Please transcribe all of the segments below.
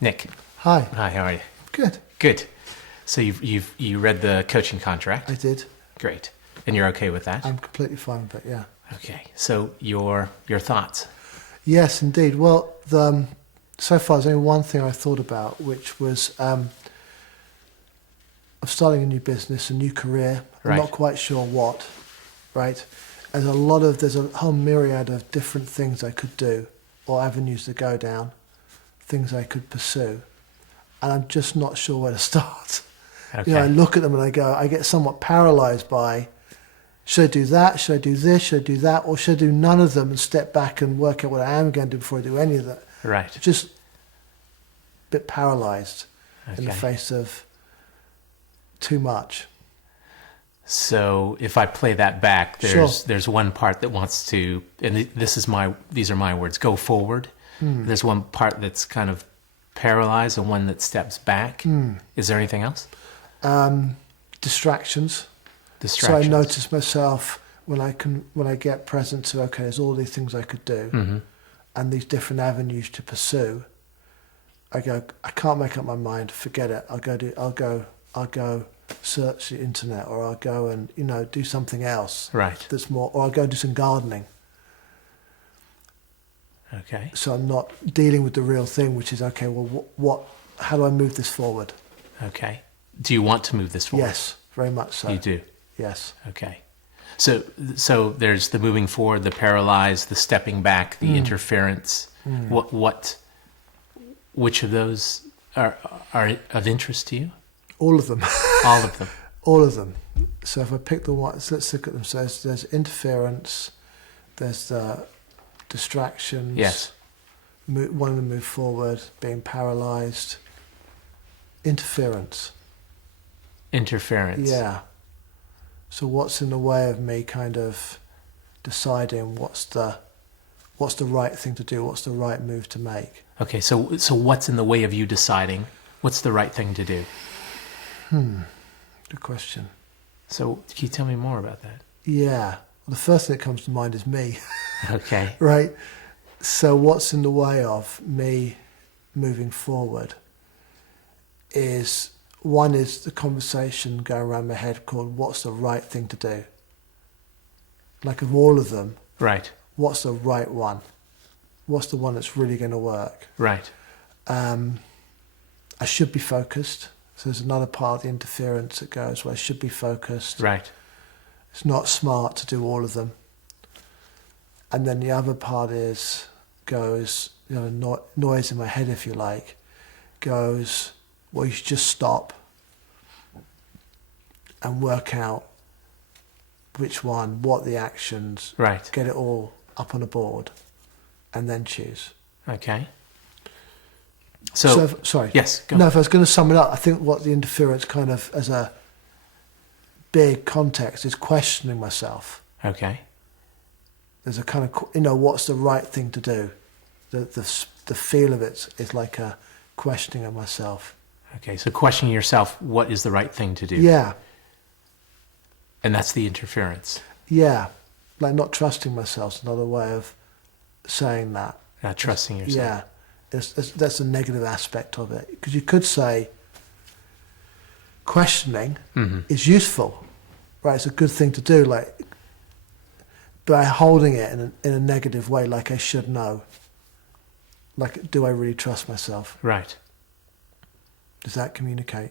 Nick. Hi. Hi, how are you? Good. Good. So you read the coaching contract? I did. Great. And you're okay with that? I'm completely fine with it, yeah. Okay. So your thoughts? Yes, indeed. Well, so far there's only one thing I thought about, which was of starting a new business, a new career. I'm Right. not quite sure what, right? There's a whole myriad of different things I could do or avenues to go down, things I could pursue. And I'm just not sure where to start. Okay. You know, I look at them and I get somewhat paralyzed by, should I do that? Should I do this? Should I do that? Or should I do none of them and step back and work out what I am going to do before I do any of that? Right. Just a bit paralyzed in the Okay. face of too much. So if I play that back, Sure. there's one part that wants to, and these are my words, go forward. There's one part that's kind of paralyzed and one that steps back. Is there anything else? Distractions. Distractions. So I notice myself when I get present to, okay, there's all these things I could do and these different avenues to pursue. I go, I can't make up my mind, forget it. I'll go search the internet, or I'll go and, do something else. Right. That's more, or I'll go do some gardening. Okay. So I'm not dealing with the real thing, which is, okay, well, how do I move this forward? Okay. Do you want to move this forward? Yes, very much so. You do. Yes. Okay. So there's the moving forward, the paralyzed, the stepping back, the interference. Which of those are of interest to you? All of them. All of them. All of them. So if I pick the ones, let's look at them. So there's interference, there's the distractions. Yes. Wanting to move forward, being paralyzed. Interference. Interference. Yeah. So what's in the way of me kind of deciding what's the right thing to do, what's the right move to make? Okay, so what's in the way of you deciding what's the right thing to do? Good question. So can you tell me more about that? Yeah. Well, the first thing that comes to mind is me. Okay. Right. So what's in the way of me moving forward is, one is the conversation going around my head called, what's the right thing to do? Like, of all of them, Right. what's the right one? What's the one that's really going to work? Right. I should be focused. So there's another part of the interference that goes, well, I should be focused. Right. It's not smart to do all of them. And then the other part goes, noise in my head, if you like, goes, well, you should just stop and work out which one, what the actions, Right. get it all up on a board, and then choose. Okay. Sorry. Yes. Go. No, if I was going to sum it up, I think what the interference kind of, as a big context, is questioning myself. Okay. There's a kind of, what's the right thing to do? The feel of it is like a questioning of myself. Okay. So questioning yourself, what is the right thing to do? Yeah. And that's the interference. Yeah. Like not trusting myself is another way of saying that. Not trusting yourself. Yeah. That's a negative aspect of it. Because you could say questioning is useful, right? It's a good thing to do, like, by holding it in a negative way, like I should know. Like, do I really trust myself? Right. Does that communicate?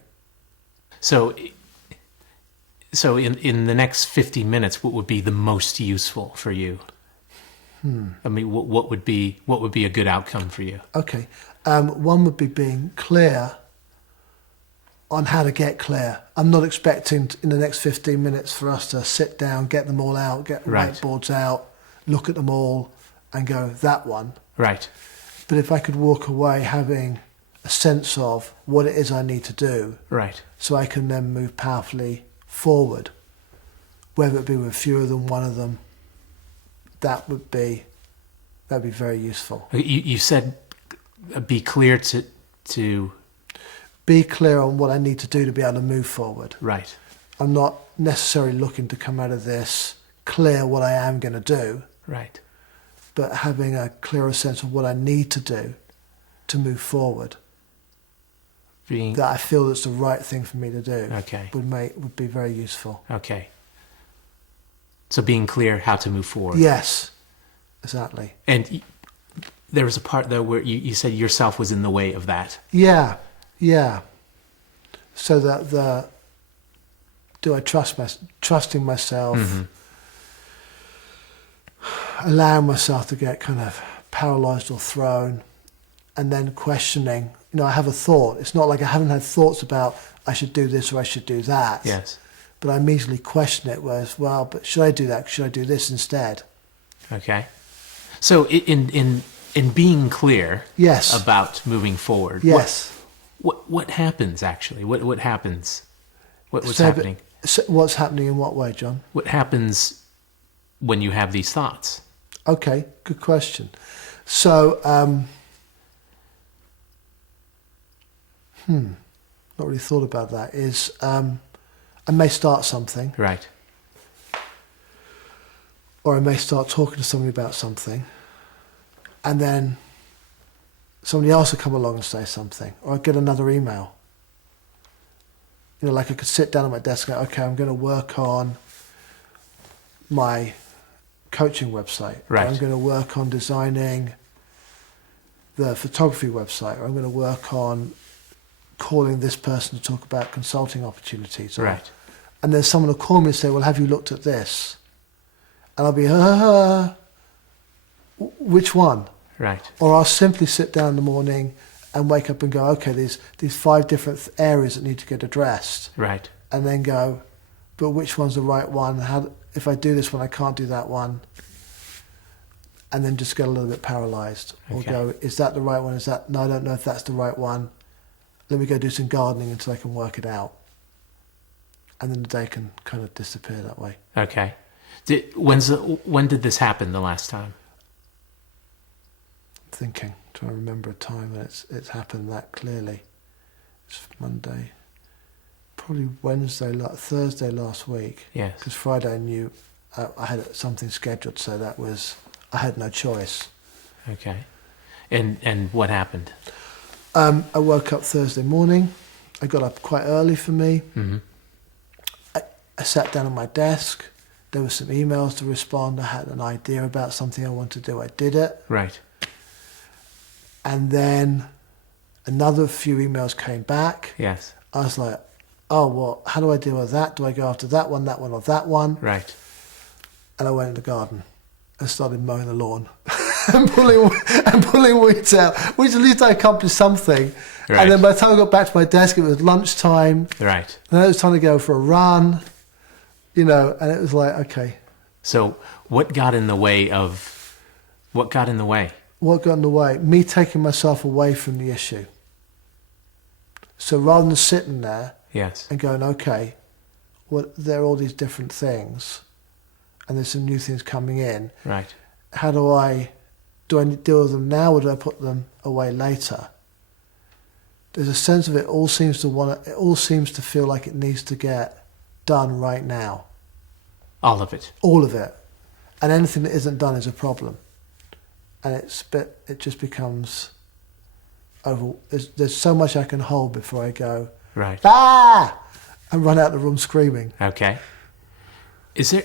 So in the next 50 minutes, what would be the most useful for you? I mean, what would be a good outcome for you? Okay. One would be being clear on how to get clear. I'm not expecting in the next 15 minutes for us to sit down, get them all out, get the Right. whiteboards out, look at them all and go, that one. Right. But if I could walk away having a sense of what it is I need to do, Right. so I can then move powerfully forward, whether it be with fewer than one of them, that'd be very useful. You said be clear to Be clear on what I need to do to be able to move forward. right. I'm not necessarily looking to come out of this clear what I am going to do, Right. but having a clearer sense of what I need to do to move forward. that I feel that's the right thing for me to do Okay. would be very useful. Okay. So being clear how to move forward. Yes, exactly. And there was a part though where you said yourself was in the way of that. Yeah, yeah. So that trusting myself, allowing myself to get kind of paralyzed or thrown, and then questioning. You know, I have a thought. It's not like I haven't had thoughts about I should do this or I should do that. Yes. But I immediately question it. Whereas, well, but should I do that? Should I do this instead? Okay. So in being clear. Yes. About moving forward. Yes. What happens actually? What happens? What's happening? What's happening in what way, John? What happens when you have these thoughts? Okay, good question. So, not really thought about that. Is I may start something, Right. or I may start talking to somebody about something, and then somebody else will come along and say something, or I get another email. You know, like I could sit down at my desk and go, okay, I'm going to work on my coaching website. Right. Or I'm going to work on designing the photography website, or I'm going to work on calling this person to talk about consulting opportunities. Right. And then someone will call me and say, well, have you looked at this? And I'll be, which one? Right. Or I'll simply sit down in the morning and wake up and go, okay, these 5 different areas that need to get addressed. Right. And then go, but which one's the right one? If I do this one, I can't do that one. And then just get a little bit paralyzed. Or Okay. go, is that the right one? No, I don't know if that's the right one. Let me go do some gardening until I can work it out. And then the day can kind of disappear that way. Okay. When did this happen the last time? Trying to remember a time when it's happened that clearly. It's Monday, probably Thursday last week. Yes. Because Friday I knew I had something scheduled, so I had no choice. Okay. And what happened? I woke up Thursday morning. I got up quite early for me. Mm-hmm. I sat down at my desk. There were some emails to respond. I had an idea about something I wanted to do. I did it. Right. And then another few emails came back. Yes. I was like, oh, well, how do I deal with that? Do I go after that one, or that one? Right. And I went in the garden and started mowing the lawn and pulling weeds out, which at least I accomplished something. Right. And then by the time I got back to my desk, it was lunchtime. Right. And then it was time to go for a run, and it was like, okay. So what got in the way? What got in the way? Me taking myself away from the issue. So rather than sitting there Yes. and going, okay, well, there are all these different things and there's some new things coming in. Right. How do I deal with them now, or do I put them away later? There's a sense of it all seems to feel like it needs to get done right now. All of it. All of it. And anything that isn't done is a problem. And it just becomes over. There's so much I can hold before I go, Right. and run out the room screaming. Okay. Is there?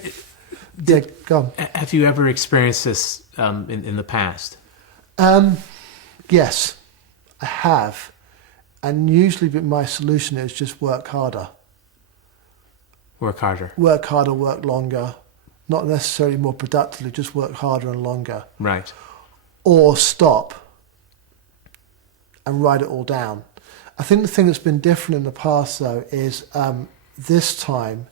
Yeah, go on. Have you ever experienced this in the past? Yes, I have. And usually my solution is just work harder. Work harder. Work harder, work longer. Not necessarily more productively, just work harder and longer. Right. Or stop and write it all down. I think the thing that's been different in the past, though, is this time,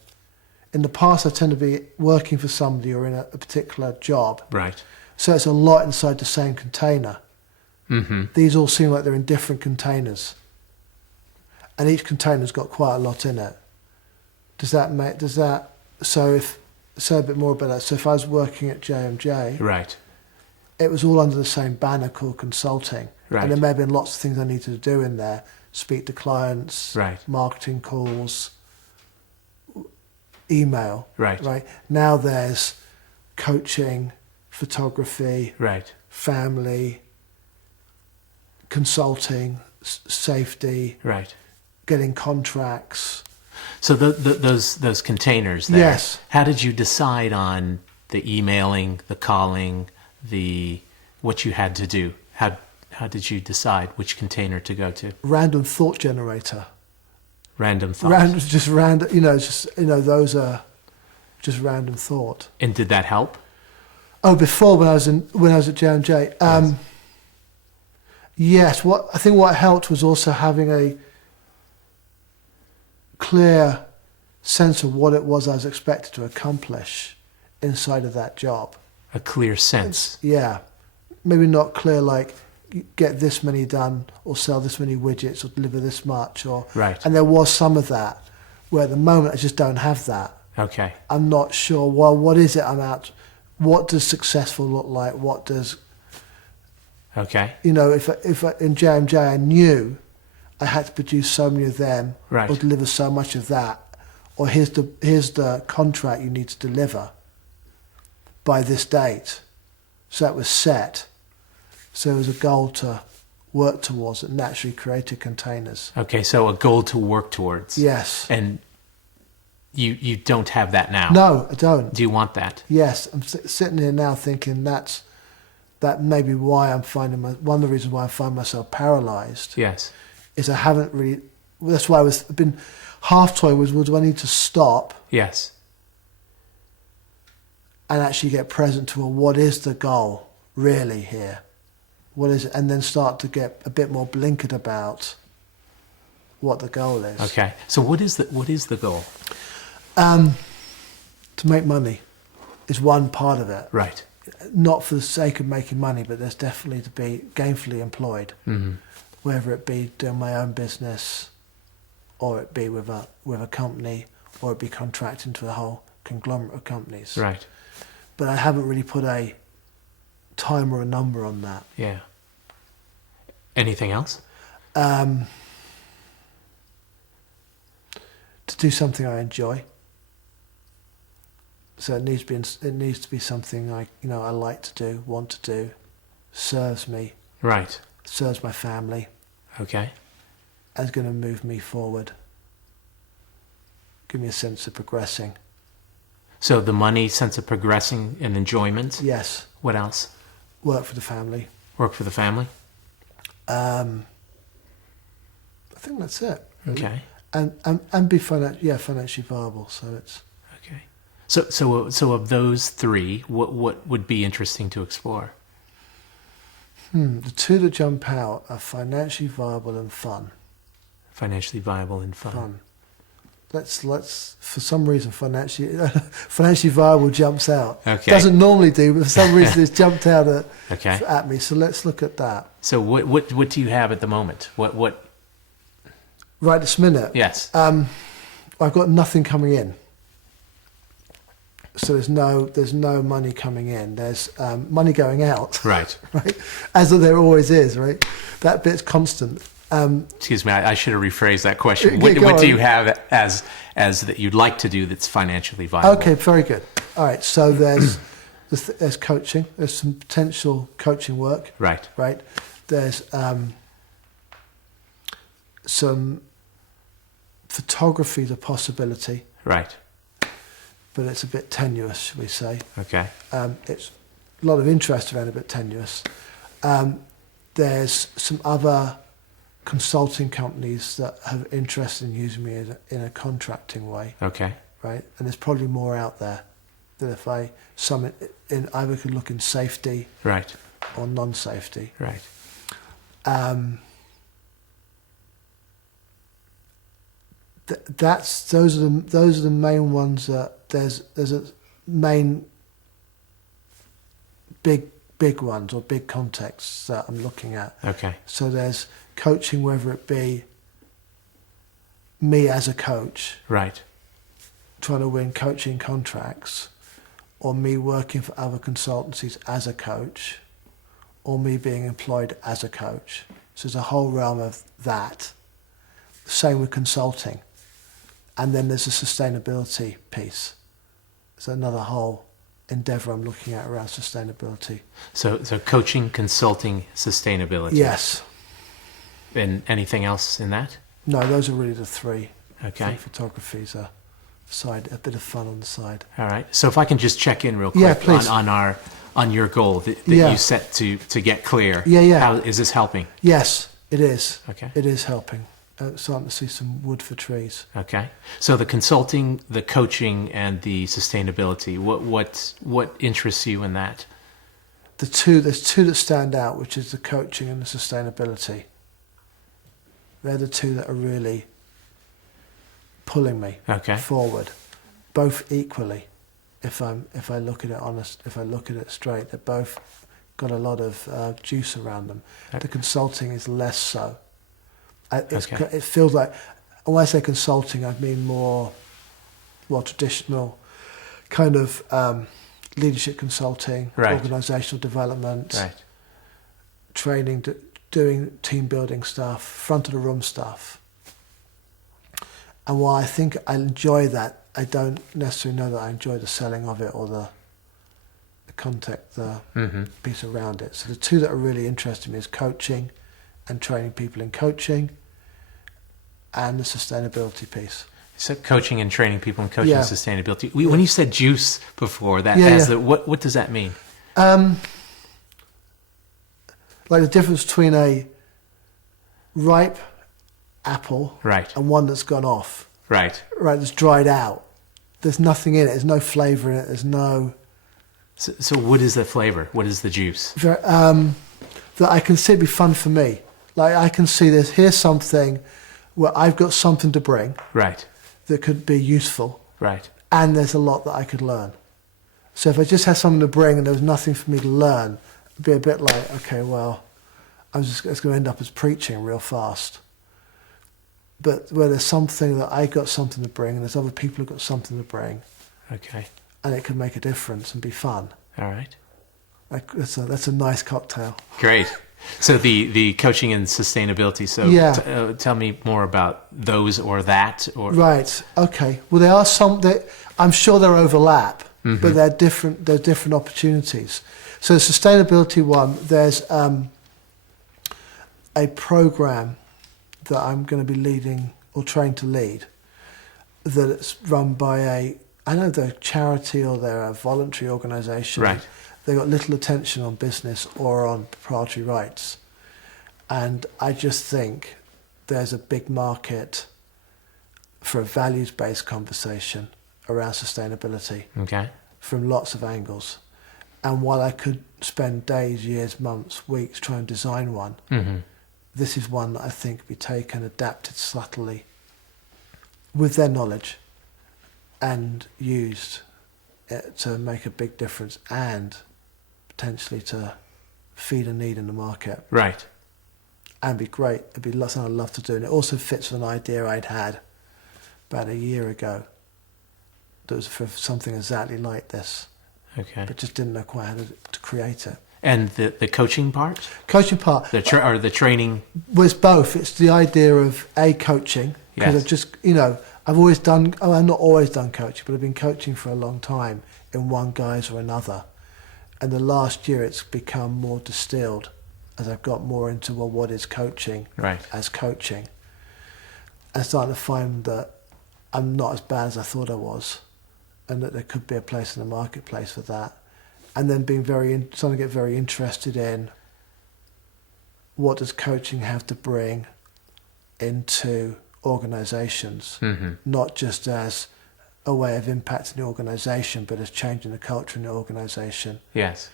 in the past I tend to be working for somebody or in a particular job. Right. So it's a lot inside the same container. Mm-hmm. These all seem like they're in different containers. And each container's got quite a lot in it. So a bit more about that. So if I was working at J&J, Right. it was all under the same banner called consulting. Right. And there may have been lots of things I needed to do in there. Speak to clients, Right. marketing calls, email. Right. Now there's coaching, photography, Right. family, consulting, safety, Right. getting contracts. So those containers there. Yes. How did you decide on the emailing, the calling, what you had to do? How did you decide which container to go to? Random thought generator. Random thoughts. Just random. Those are just random thought. And did that help? Oh, before when I was at J&J. Yes. What helped was also having a clear sense of what it was I was expected to accomplish inside of that job. A clear sense. Yeah. Maybe not clear like get this many done or sell this many widgets or deliver this much or Right. And there was some of that where at the moment I just don't have that. Okay. I'm not sure, well, what is it I'm out? What does successful look like? What does, Okay. if in J&J I knew I had to produce so many of them Right. or deliver so much of that, or here's the contract you need to deliver by this date. So that was set. So it was a goal to work towards that naturally created containers. Okay, so a goal to work towards. Yes. And you don't have that now. No, I don't. Do you want that? Yes, I'm sitting here now thinking that may be why I'm finding one of the reasons why I find myself paralysed. Yes. Is I haven't really. That's why I've been half toy was do I need to stop Yes. and actually get present to what is the goal really here? What is it? And then start to get a bit more blinkered about what the goal is. Okay. So what is the goal? To make money is one part of it. Right. Not for the sake of making money, but there's definitely to be gainfully employed, whether it be doing my own business, or it be with a company, or it be contracting to a whole conglomerate of companies. Right. But I haven't really put a time or a number on that. Yeah. Anything else? To do something I enjoy. So it needs to be something I like to do, want to do, serves me, Right. serves my family, Okay. and is going to move me forward. Give me a sense of progressing. So the money, sense of progressing and enjoyment. Yes. What else? Work for the family. Work for the family. I think that's it. Really. Okay. And be financially viable. So it's Okay. So of those three, what would be interesting to explore? the two that jump out are financially viable and fun. Financially viable and fun. Fun. Let's for some reason financially viable jumps out. Okay. Doesn't normally do, but for some reason it's jumped out Okay. at me. So let's look at that. So what do you have at the moment? What? Right this minute. Yes. I've got nothing coming in. So there's no money coming in. There's money going out. Right. Right. As there always is. Right. That bit's constant. Excuse me. I should have rephrased that question. Go What do on. you have as that you'd like to do that's financially viable? Okay. Very good. All right. So there's coaching. There's some potential coaching work. Right. Right. There's some photography is a possibility, Right. but it's a bit tenuous, shall we say. Okay. It's a lot of interest around it, but tenuous. There's some other consulting companies that have interest in using me in a contracting way, Okay. right? And there's probably more out there that if I either could look in safety Right. or non-safety. Right. Those are the main ones that there's a main big ones or big contexts that I'm looking at. Okay. So there's coaching, whether it be me as a coach Right. trying to win coaching contracts, or me working for other consultancies as a coach, or me being employed as a coach. So there's a whole realm of that. Same with consulting. And then there's a sustainability piece. It's another whole endeavour I'm looking at around sustainability. So coaching, consulting, sustainability. Yes. And anything else in that? No, those are really the three. Okay. Photography's a bit of fun on the side. All right. So if I can just check in real quick Yeah, please. on your goal that Yeah. you set to get clear. Yeah. How is this helping? Yes, it is. Okay. It is helping. Starting to see some wood for trees. Okay. So the consulting, the coaching, and the sustainability. What interests you in that? There's two that stand out, which is the coaching and the sustainability. They're the two that are really pulling me forward, both equally. If I look at it straight, they're both got a lot of juice around them. Okay. The consulting is less so. It feels like, when I say consulting, I mean more traditional kind of leadership consulting, organisational development, training, doing team building stuff, front of the room stuff. And while I think I enjoy that, I don't necessarily know that I enjoy the selling of it or the contact, the piece around it. So the two that are really interesting me is coaching and training people in coaching, and the sustainability piece. So coaching and training people in coaching and sustainability. When you said juice before, what does that mean? Like the difference between a ripe apple and one that's gone off. Right, that's dried out. There's nothing in it. There's no flavour in it. There's no... So what is the flavour? What is the juice? That I can see it'd be fun for me. Like I can see this. Here's something where I've got something to bring. Right. That could be useful. Right. And there's a lot that I could learn. So if I just had something to bring and there was nothing for me to learn, it'd be a bit like, okay, well, it's going to end up as preaching real fast. But where there's something that I got something to bring and there's other people who've got something to bring. Okay. And it could make a difference and be fun. All right. That's a nice cocktail. Great. So the coaching and sustainability. So tell me more about those or that. Or right. Okay. Well, there are some that I'm sure there overlap, but they're different. They're different opportunities. So the sustainability one, there's a program that I'm going to be leading or trained to lead. That it's run by I know they're a charity or they're a voluntary organisation. Right. They've got little attention on business or on proprietary rights. And I just think there's a big market for a values-based conversation around sustainability from lots of angles. And while I could spend days, years, months, weeks trying to design one, this is one that I think be taken, adapted subtly with their knowledge and used to make a big difference and potentially to feed a need in the market. Right. And be great. It'd be something I'd love to do. And it also fits with an idea I'd had about a year ago that was for something exactly like this. Okay. But just didn't know quite how to create it. And the coaching part? Coaching part. Or the training? Well, it's both. It's the idea of coaching. Because I've just, I've always done, I've not always done coaching, but I've been coaching for a long time in one guise or another. And the last year it's become more distilled as I've got more into, what is coaching as coaching. I'm starting to find that I'm not as bad as I thought I was and that there could be a place in the marketplace for that. And then starting to get very interested in what does coaching have to bring into organisations, not just as a way of impacting the organisation, but as changing the culture in the organisation. Yes.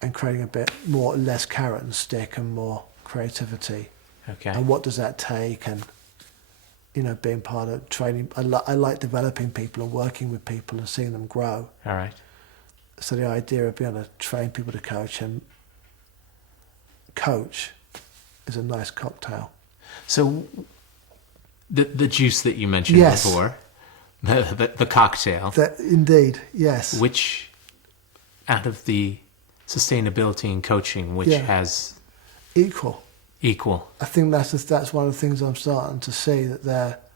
And creating a bit less carrot and stick and more creativity. Okay. And what does that take? And, being part of training. I like developing people and working with people and seeing them grow. All right. So the idea of being able to train people to coach and coach is a nice cocktail. So the juice that you mentioned before, the cocktail. Indeed, yes. Which, out of the sustainability and coaching, which has... Equal. I think that's one of the things I'm starting to see, that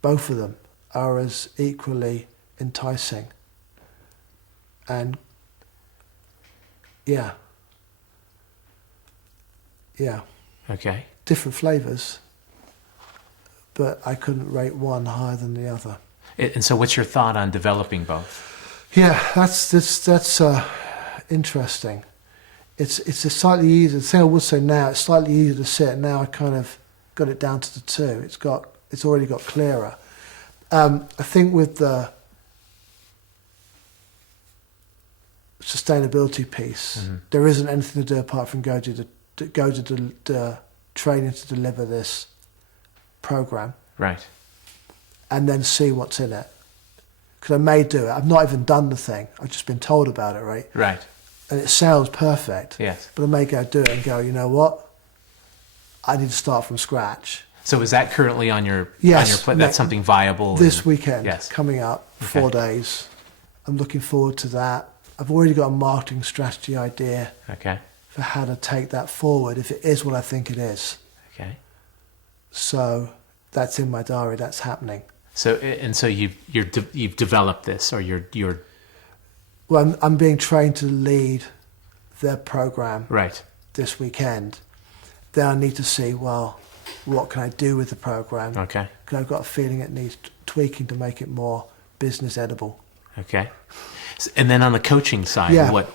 both of them are as equally enticing. And yeah. Okay. different flavours, but I couldn't rate one higher than the other. And so what's your thought on developing both? Yeah, that's interesting. It's a slightly easier. The thing I would say now, it's slightly easier to sit. Now I kind of got it down to the two. It's already got clearer. I think with the sustainability piece, there isn't anything to do apart from go to the training to deliver this program, Right. and then see what's in it. Because I may do it. I've not even done the thing. I've just been told about it, right? Right. And it sounds perfect. Yes. But I may go do it and go, you know what? I need to start from scratch. So is that currently on your Yes, plate? That's something viable? This weekend, Yes. coming up, Okay. 4 days. I'm looking forward to that. I've already got a marketing strategy idea Okay. for how to take that forward if it is what I think it is. Okay. So that's in my diary. That's happening. So you've developed this, or you're Well, I'm being trained to lead their program right. this weekend. Then I need to see, well, what can I do with the program? Okay. Because I've got a feeling it needs tweaking to make it more business edible. Okay. And then on the coaching side, Yeah. what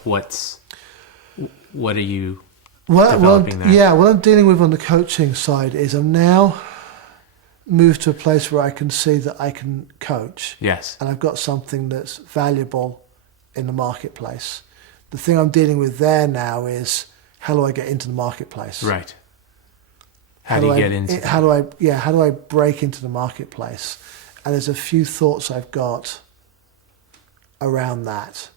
are you Well, developing there? yeah, what I'm dealing with on the coaching side is I'm now moved to a place where I can see that I can coach. Yes. And I've got something that's valuable in the marketplace. The thing I'm dealing with there now is, how do I get into the marketplace? Right. How do you get into how do I break into the marketplace? And there's a few thoughts I've got around that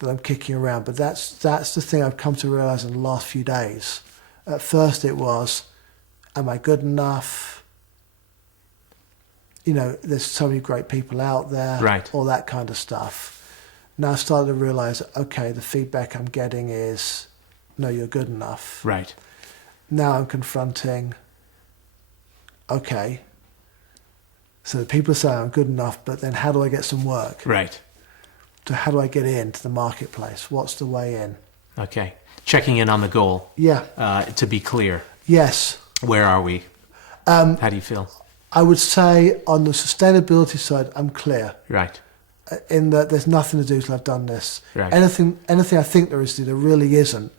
I'm kicking around. But that's the thing I've come to realise in the last few days. At first it was, am I good enough? You know, there's so many great people out there. Right. All that kind of stuff. Now I started to realise, okay, the feedback I'm getting is, no, you're good enough. Right. Now I'm confronting, okay, so the people say I'm good enough, but then how do I get some work? Right. So how do I get into the marketplace? What's the way in? Okay. Checking in on the goal. Yeah. To be clear, Yes. where are we? How do you feel? I would say on the sustainability side, I'm clear. Right. In that there's nothing to do till I've done this. Right. Anything I think there is to do, there really isn't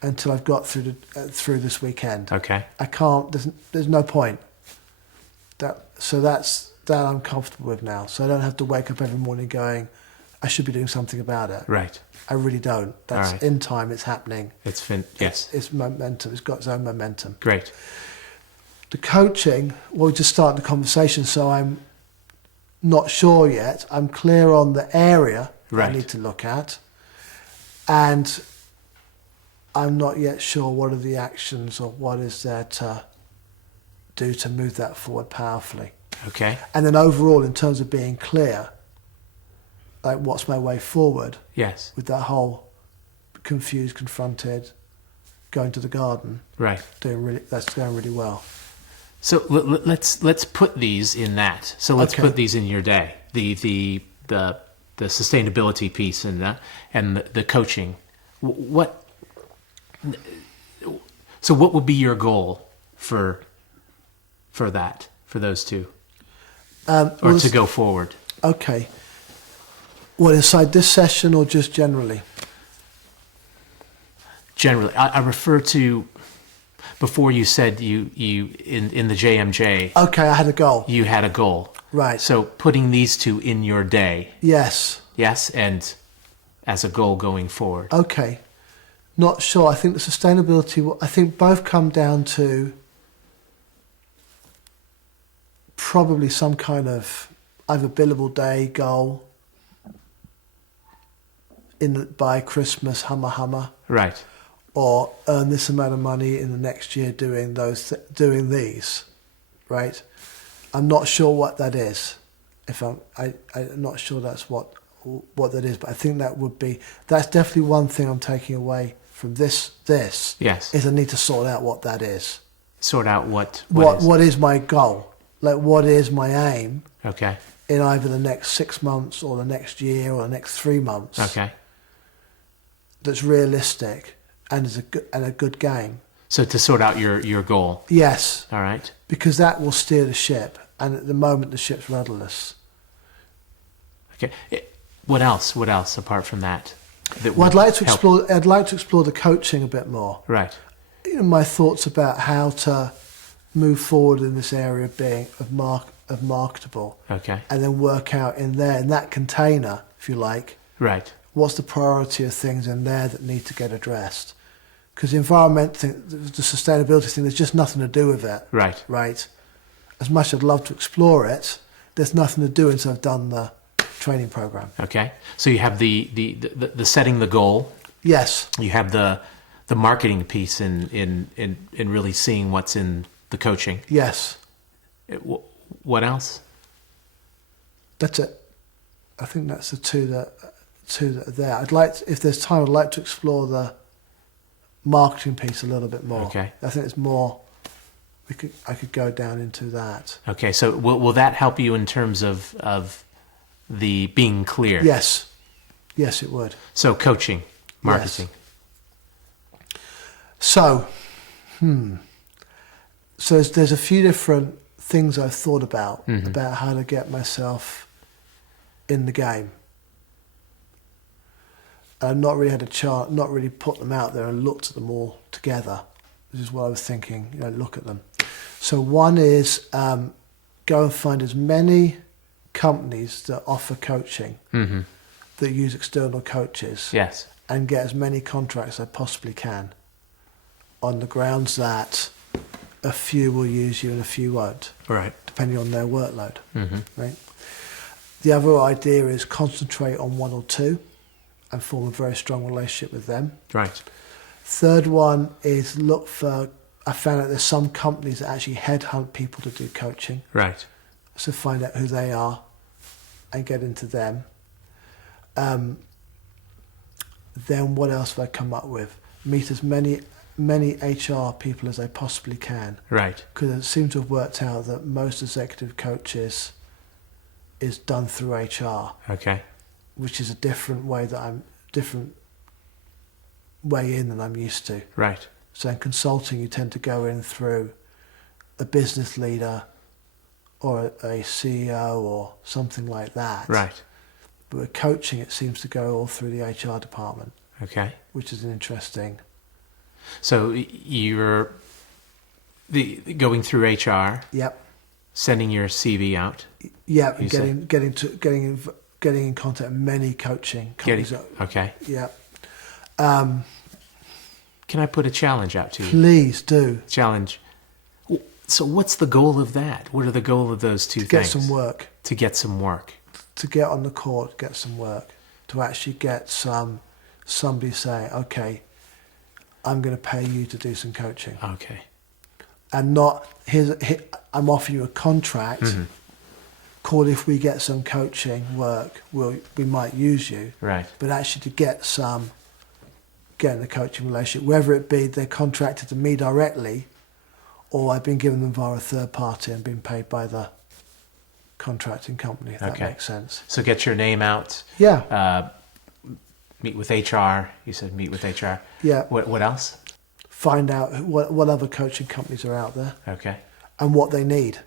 until I've got through this weekend. Okay. I can't. There's no point. That I'm comfortable with now. So I don't have to wake up every morning going, I should be doing something about it. Right. I really don't. That's All right. in time. It's happening. Yes. It's momentum. It's got its own momentum. Great. The coaching, well, we just started the conversation, so I'm not sure yet. I'm clear on the area Right. I need to look at, and I'm not yet sure what are the actions or what is there to do to move that forward powerfully. Okay. And then overall, in terms of being clear, like what's my way forward Yes. with that whole confused, confronted, going to the garden, Right. that's going really well. So let's put these in that. So let's Okay. put these in your day. The sustainability piece and the coaching. What? So what would be your goal for that, for those two, or to go forward? Okay. Well, inside this session or just generally? Generally, I refer to. Before you said you in the JMJ. Okay, I had a goal. You had a goal. Right. So putting these two in your day. Yes. Yes, and as a goal going forward. Okay. Not sure. I think the sustainability, I think both come down to probably some kind of either billable day goal by Christmas, hummer, Right. or earn this amount of money in the next year doing these, right? I'm not sure what that is. I'm not sure that's what that is, but I think that's definitely one thing I'm taking away from this. Yes. Is I need to sort out what that is. Sort out what is my goal? Like, what is my aim Okay. in either the next 6 months or the next year or the next 3 months? Okay. That's realistic and is a good game. So to sort out your goal. Yes, All right. because that will steer the ship, and at the moment the ship's rudderless. Okay. What else? What else apart from that? Well, I'd like to help? explore. I'd like to explore the coaching a bit more. Right. You know, my thoughts about how to move forward in this area of being of marketable, Okay. and then work out in that container, if you like, Right. what's the priority of things in there that need to get addressed. Because the environment thing, the sustainability thing, there's just nothing to do with it. Right. Right. As much as I'd love to explore it, there's nothing to do until I've done the training program. Okay. So you have the setting the goal. Yes. You have the marketing piece in really seeing what's in the coaching. Yes. What else? That's it. I think that's the two that are there. I'd like to, if there's time, I'd like to explore the marketing piece a little bit more. Okay. I think it's more. I could go down into that. Okay. So will that help you in terms of the being clear? Yes. Yes, it would. So coaching, marketing. Yes. So, So there's a few different things I've thought about how to get myself in the game. And I've not really had a chance, not really put them out there and looked at them all together. This is what I was thinking, look at them. So one is go and find as many companies that offer coaching, that use external coaches. Yes. And get as many contracts as I possibly can, on the grounds that a few will use you and a few won't, Right. depending on their workload. Right. The other idea is concentrate on one or two and form a very strong relationship with them. Right. Third one is look for. I found out there's some companies that actually headhunt people to do coaching. Right. So find out who they are and get into them. Then what else have I come up with? Meet as many HR people as I possibly can. Right. Because it seems to have worked out that most executive coaches is done through HR. Okay. Which is a different way in than I'm used to. Right. So in consulting, you tend to go in through a business leader or a CEO or something like that. Right. But with coaching, it seems to go all through the HR department. Okay. Which is an interesting. So you're going through HR. Yep. Sending your CV out. Yep. And getting in contact with many coaching companies. Okay. Yep. Can I put a challenge out to you? Please do. Challenge. So what's the goal of that? What are the goal of those two things? To get some work. To get some work. To get on the court, get some work. To actually get somebody saying, okay, I'm going to pay you to do some coaching. Okay. And not, I'm offering you a contract called if we get some coaching work, we might use you. Right. But actually to get in the coaching relationship, whether it be they're contracted to me directly or I've been given them via a third party and been paid by the contracting company, if that makes sense. So get your name out. Yeah. Meet with HR. You said meet with HR. Yeah. What else? Find out what other coaching companies are out there. Okay. And what they need.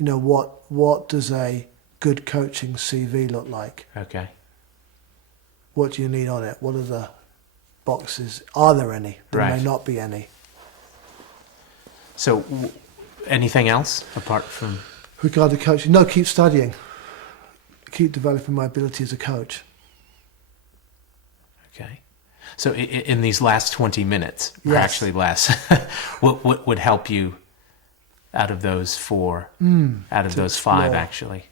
What does a good coaching CV look like? Okay. What do you need on it? What are the boxes? Are there any? There may not be any. So anything else apart from... Regarding coaching? No, keep studying. Keep developing my ability as a coach. Okay. So in these last 20 minutes, or Yes. actually less, what would help you out of those four, out of those explore. 5 actually?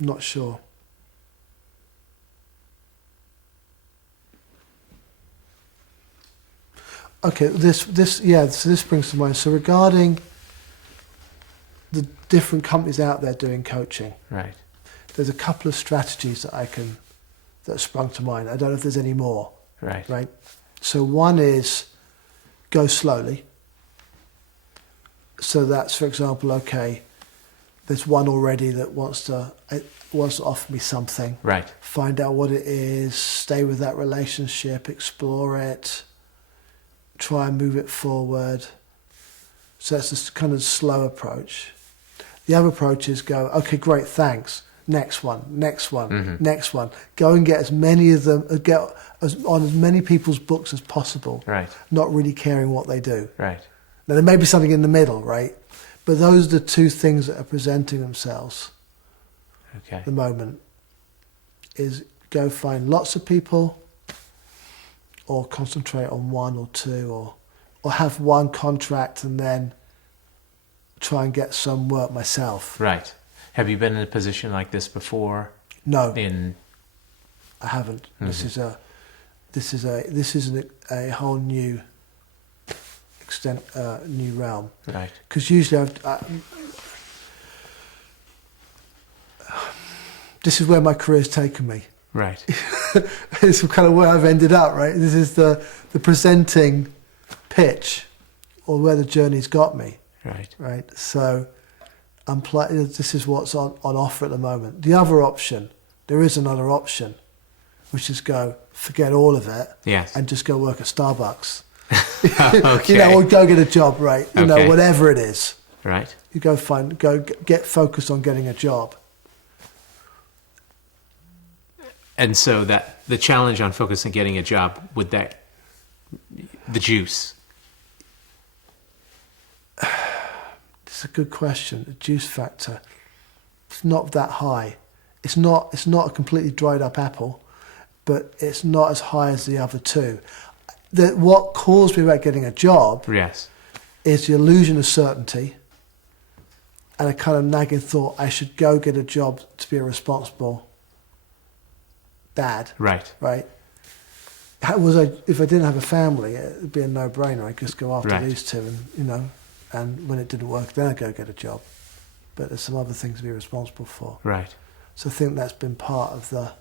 Not sure. Okay, so this brings to mind. So regarding the different companies out there doing coaching, Right. there's a couple of strategies that sprung to mind. I don't know if there's any more. Right. Right. So one is go slowly. So that's, for example, okay, There's one already that wants to offer me something. Right. Find out what it is, stay with that relationship, explore it, try and move it forward. So that's this kind of slow approach. The other approach is go, okay, great, thanks. Next one, next one, next one. Go and get as many of them, on as many people's books as possible. Right. Not really caring what they do. Right. Now there may be something in the middle, right? But those are the two things that are presenting themselves Okay. at the moment. Is go find lots of people, or concentrate on one or two, or have one contract and then try and get some work myself. Right. Have you been in a position like this before? No, I haven't. This is a whole new new realm. Right. Because usually this is where my career's taken me. Right. It's kind of where I've ended up, right? This is the presenting pitch, or where the journey's got me. Right. Right. So this is what's on offer at the moment. The other option, there is another option, which is forget all of it. Yes. And just go work at Starbucks. Okay. Or go get a job, right? Whatever it is. Right. You go get focused on getting a job. And so that the challenge on focus on getting a job, would that, the juice? It's a good question. The juice factor, it's not that high. It's not a completely dried up apple, but it's not as high as the other two. What caused me about getting a job Yes. is the illusion of certainty and a kind of nagging thought I should go get a job to be a responsible dad. Right. Right. If I didn't have a family, it'd be a no-brainer. I'd just go after Right. these two, and when it didn't work, then I'd go get a job. But there's some other things to be responsible for. Right. So I think that's been part of the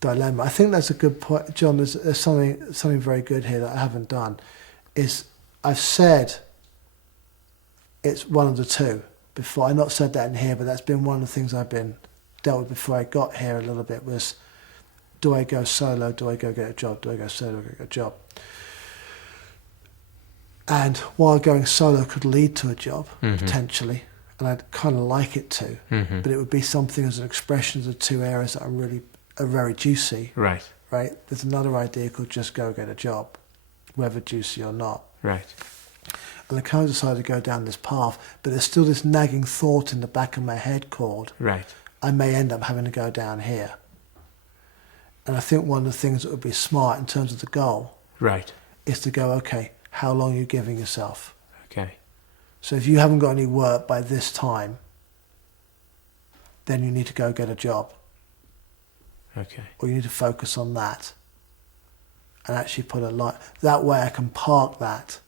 dilemma. I think that's a good point, John. There's something very good here that I haven't done. Is I've said it's one of the two before. I've not said that in here, but that's been one of the things I've been dealt with before I got here a little bit. Was, do I go solo? Do I go get a job? Do I go solo? Do I get a job? And while going solo could lead to a job, potentially, and I'd kind of like it to, but it would be something as an expression of the two areas that are very juicy. Right. Right? There's another idea called just go get a job, whether juicy or not. Right. And I kind of decided to go down this path, but there's still this nagging thought in the back of my head called, Right. I may end up having to go down here. And I think one of the things that would be smart in terms of the goal Right. is to go, okay, how long are you giving yourself? Okay. So if you haven't got any work by this time, then you need to go get a job, Okay. or you need to focus on that and actually put a line. That way I can park that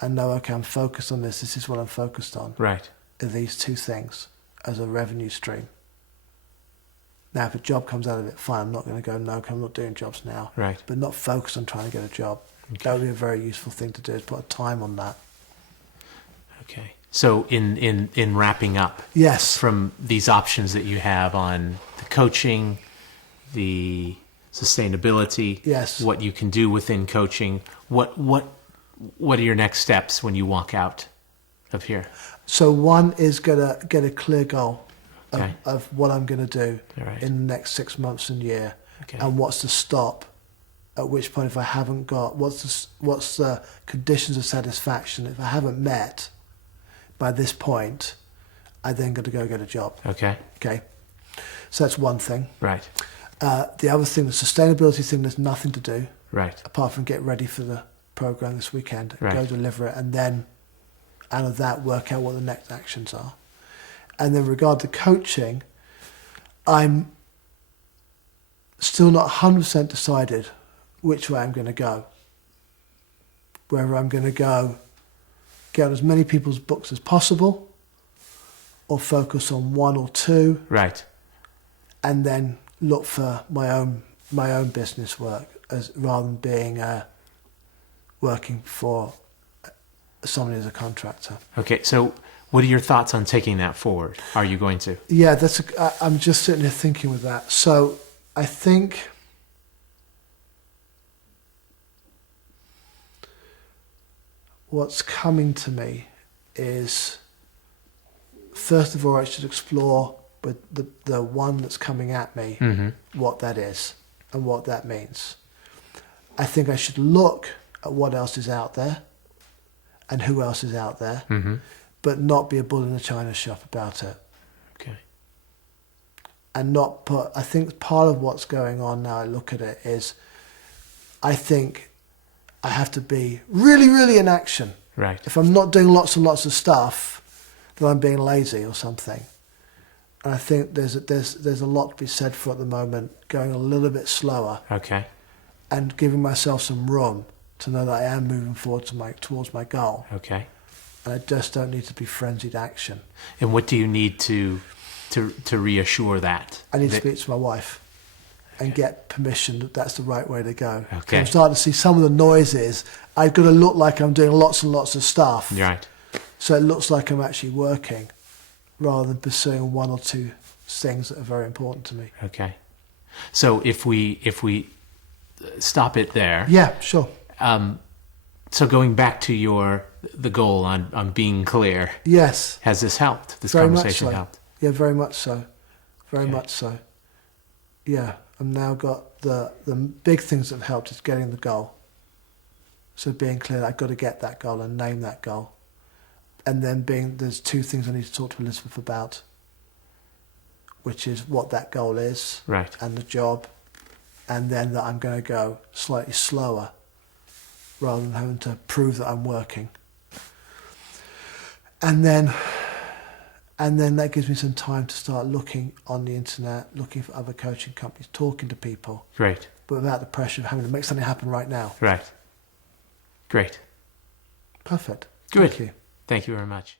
and know, okay, I'm focused on this. This is what I'm focused on. Right. Are these two things as a revenue stream. Now, if a job comes out of it, fine. I'm not going to go, no, I'm not doing jobs now. Right. But not focused on trying to get a job. Okay. That would be a very useful thing to do, is put a time on that. Okay. So in wrapping up, Yes. from these options that you have on the coaching, the sustainability, Yes. what you can do within coaching, what are your next steps when you walk out of here? So one is going to get a clear goal Okay. of what I'm going to do All right. in the next 6 months and year. Okay. And what's the stop. At which point, if I haven't got, what's the conditions of satisfaction? If I haven't met by this point, I then got to go get a job. Okay. Okay, so that's one thing. Right. The other thing, the sustainability thing, there's nothing to do Right. apart from get ready for the program this weekend, Right. go deliver it, and then out of that work out what the next actions are. And then regard to coaching, I'm still not 100% decided which way I'm going to go. Whether I'm going to go get on as many people's books as possible, or focus on one or two, Right. and then look for my own business work, as rather than being working for somebody as a contractor. Okay. So What are your thoughts on taking that forward? Are you going to? Yeah, I'm just sitting here thinking with that. So I think what's coming to me is, first of all, I should explore with the one that's coming at me, what that is and what that means. I think I should look at what else is out there and who else is out there, but not be a bull in a china shop about it. Okay. And not put, I think part of what's going on now, I look at it, is I think I have to be really, really in action. Right. If I'm not doing lots and lots of stuff, then I'm being lazy or something. And I think there's a lot to be said for at the moment, going a little bit slower. Okay. And giving myself some room to know that I am moving forward towards my goal. Okay. And I just don't need to be frenzied action. And what do you need to reassure that? I need to speak to my wife and get permission that that's the right way to go. Okay. I'm starting to see some of the noises. I've got to look like I'm doing lots and lots of stuff. Right. So it looks like I'm actually working rather than pursuing one or two things that are very important to me. Okay. So if we stop it there. Yeah, sure. So going back to the goal on being clear. Yes. Has this helped? This very conversation much so. helped? Yeah, very much so. Very Okay. much so. Yeah, I've now got the big things that have helped is getting the goal. So being clear that I've got to get that goal and name that goal. And then there's two things I need to talk to Elizabeth about, which is what that goal is. Right. And the job. And then that I'm going to go slightly slower rather than having to prove that I'm working. And then that gives me some time to start looking on the internet, looking for other coaching companies, talking to people. Great. But without the pressure of having to make something happen right now. Right. Great. Perfect. Good. Thank you. Thank you very much.